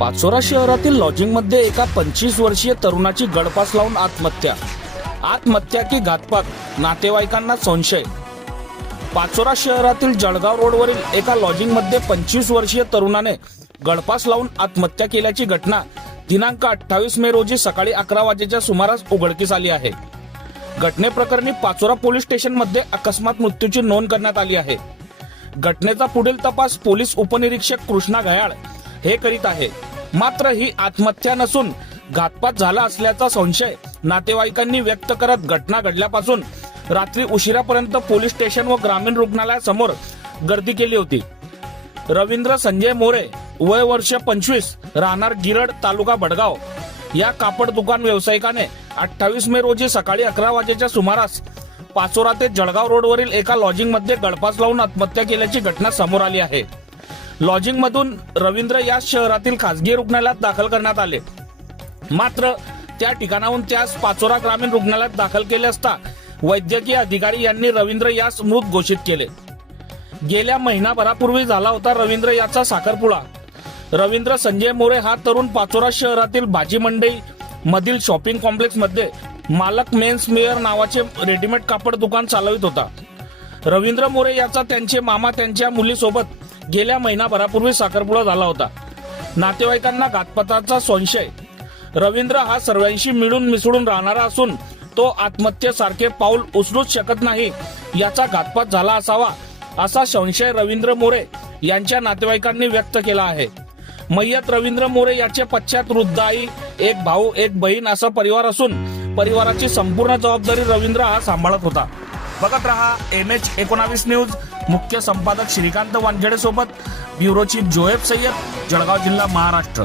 पाचोरा शहरातील लॉजिंगमध्ये एका 25 वर्षीय तरुणाची गळफास लावून आत्महत्या की घातपात, नातेवाईकांना संशय। पाचोरा शहरातील जळगाव रोडवरील एका लॉजिंगमध्ये 25 वर्षीय तरुणाने गळफास लावून आत्महत्या केल्याची घटना दिनांक 28 मे रोजी सकाळी 11 वाजेच्या सुमारास उघडकीस आली आहे। घटनेप्रकरणी पाचोरा पोलीस स्टेशनमध्ये अकस्मात मृत्यूची नोंद करण्यात आली आहे। घटनेचा पुढील तपास पोलीस उपनिरीक्षक कृष्णा घयाळ हे करीत आहे। मात्र ही आत्महत्या नसून घातपात झाला असल्याचा संशय नातेवाईकांनी व्यक्त करत घटना घडल्यापासून रात्री उशिरापर्यंत पोलीस स्टेशन व ग्रामीण रुग्णालयासमोर गर्दी केली होती। रवींद्र संजय मोरे, वय वर्ष 25, राहणार गिरड, तालुका भडगाव या कापड दुकान व्यावसायिकाने 28 मे रोजी सकाळी 11 वाजेच्या सुमारास पाचोरा ते जळगाव रोडवरील एका लॉजिंग मध्ये गळफास लावून आत्महत्या केल्याची घटना समोर आली आहे। लॉजिंग मधून रवींद्र या शहरातील खासगी रुग्णालयात दाखल करण्यात आले। मात्र त्या ठिकाणाहून त्यास पाचोरा ग्रामीण रुग्णालयात दाखल केले असता वैद्यकीय अधिकारी यांनी रवींद्र यास मृत घोषित केले। गेल्या महिनाभरापूर्वी झाला होता रवींद्र याचा साखरपुडा। रवींद्र संजय मोरे हा तरुण पाचोरा शहरातील भाजी मंडई मधील शॉपिंग कॉम्प्लेक्स मध्ये मालक मेन्स मेयर नावाचे रेडीमेड कापड दुकान चालवित होता। रवींद्र मोरे याचा त्यांचे मामा त्यांच्या मुलीसोबत गेल्या महिनाभरापूर्वी साखरपुडा झाला होता। नातेवाईकांना घातपाताचा संशय। रवींद्र हा सर्वांशी मिळून मिसळून राहणारा असून तो आत्महत्येसारखे पाऊल उचलूच शकत नाही, याचा घातपात झाला असावा असा संशय रवींद्र मोरे यांच्या नातेवाईकांनी व्यक्त केला आहे। मय्यत रवींद्र मोरे याचे पश्चात वृद्ध आई, एक भाऊ, एक बहीण असा परिवार असून परिवाराची संपूर्ण जबाबदारी रवींद्र हा सांभाळत होता। बघत रहा MH19 न्यूज। मुख्य संपादक श्रीकांत वानखेडे सोबत ब्युरो चीफ जोएब सय्यद, जळगाव जिल्हा, महाराष्ट्र।